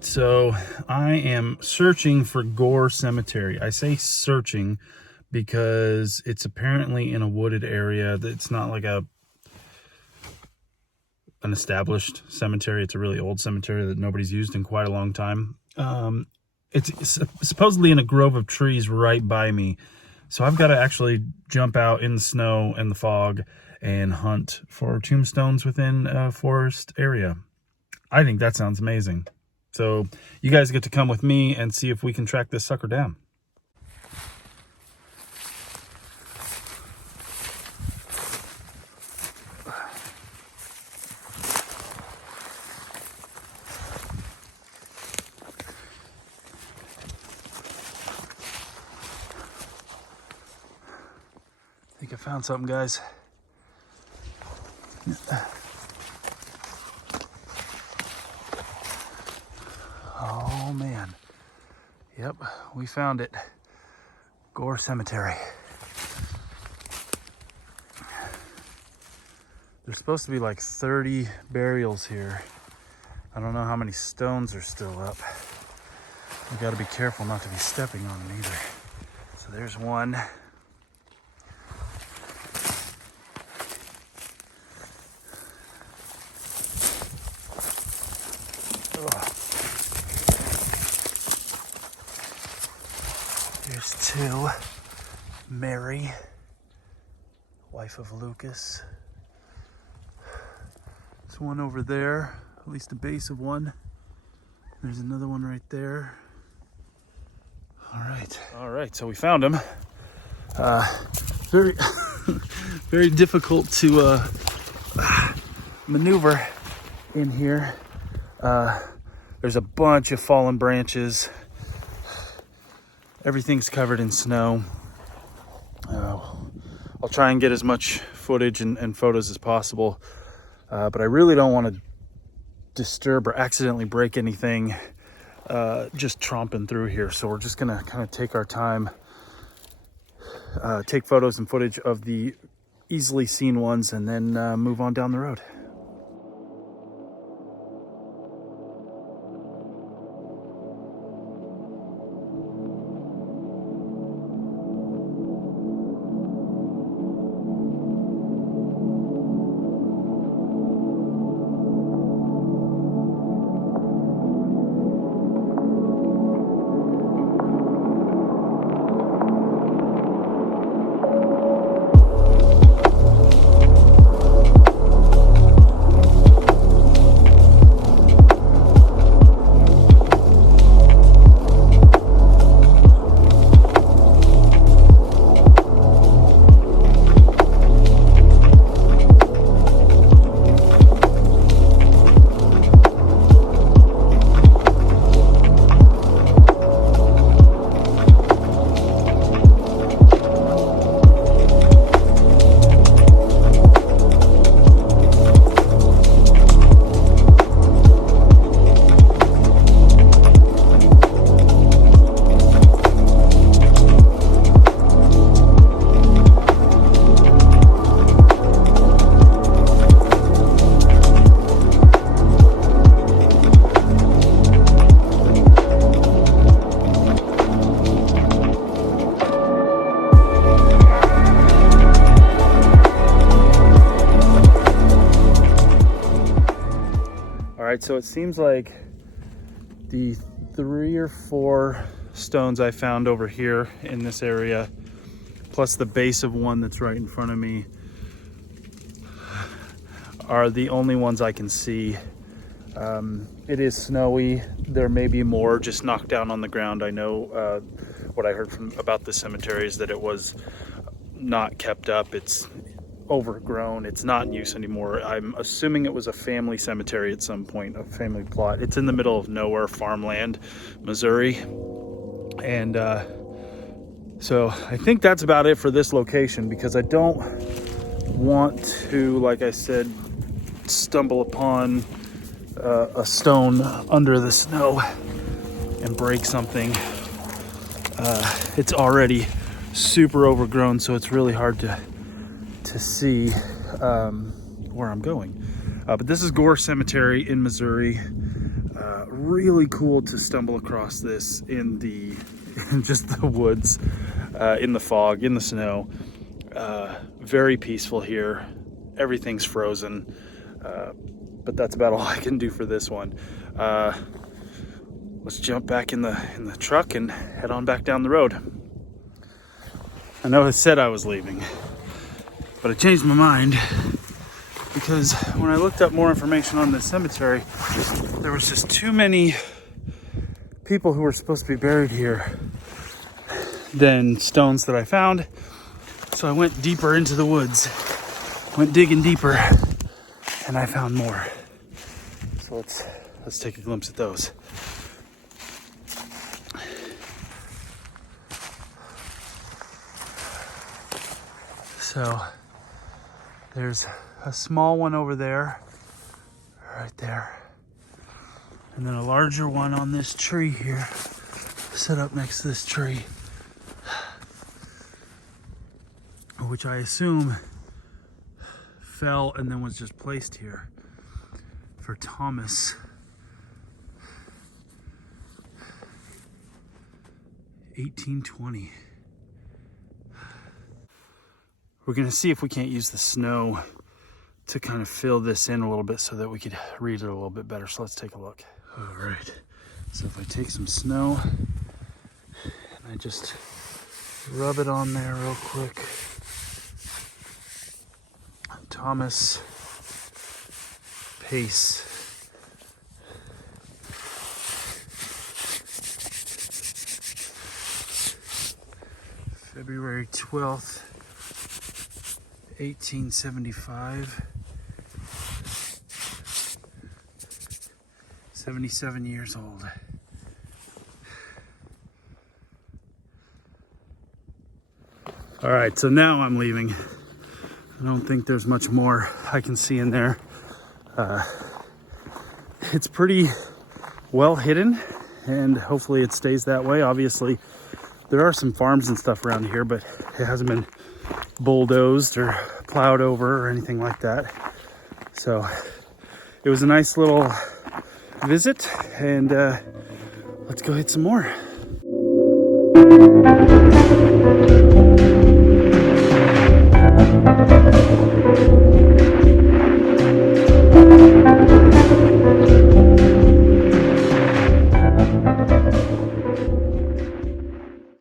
So I am searching for Gore Cemetery. I say searching because it's apparently in a wooded area. It's not like an established cemetery. It's a really old cemetery that nobody's used in quite a long time. It's supposedly in a grove of trees right by me. So I've got to actually jump out in the snow and the fog and hunt for tombstones within a forest area. I think that sounds amazing. So you guys get to come with me and see if we can track this sucker down. I think I found something, guys. Oh man. Yep, we found it. Gore Cemetery. There's supposed to be like 30 burials here. I don't know how many stones are still up. We gotta be careful not to be stepping on them either. So there's one. There's two. Mary, wife of Lucas. There's one over there, at least the base of one. There's another one right there. All right, so we found him. Very, very difficult to maneuver in here. There's a bunch of fallen branches. Everything's covered in snow. I'll try and get as much footage and photos as possible, but I really don't want to disturb or accidentally break anything just tromping through here. So we're just gonna kind of take our time, take photos and footage of the easily seen ones, and then move on down the road. right, so it seems like the 3 or 4 stones I found over here in this area, plus the base of one that's right in front of me, are the only ones I can see. It is snowy. There may be more just knocked down on the ground. I know what I heard about the cemetery is that it was not kept up. It's overgrown. It's not in use anymore. I'm assuming it was a family cemetery at some point, a family plot. It's in the middle of nowhere, farmland, Missouri. And so I think that's about it for this location, because I don't want to, like I said, stumble upon a stone under the snow and break something. It's already super overgrown, so it's really hard to see where I'm going. But this is Gore Cemetery in Missouri. Really cool to stumble across this in just the woods, in the fog, in the snow. Very peaceful here. Everything's frozen. But that's about all I can do for this one. Let's jump back in the truck and head on back down the road. I know I said I was leaving, but I changed my mind, because when I looked up more information on this cemetery, there was just too many people who were supposed to be buried here than stones that I found. So I went deeper into the woods, went digging deeper, and I found more. So let's take a glimpse at those. So there's a small one over there, right there, and then a larger one on this tree here, set up next to this tree, which I assume fell and then was just placed here for Thomas. 1820. We're gonna see if we can't use the snow to kind of fill this in a little bit so that we could read it a little bit better. So let's take a look. All right, so if I take some snow and I just rub it on there real quick. Thomas Pace. February 12th, 1875. 77 years old. All right, so now I'm leaving. I don't think there's much more I can see in there. It's pretty well hidden, and hopefully it stays that way. Obviously, there are some farms and stuff around here, but it hasn't been bulldozed or plowed over or anything like that. So it was a nice little visit, and let's go hit some more.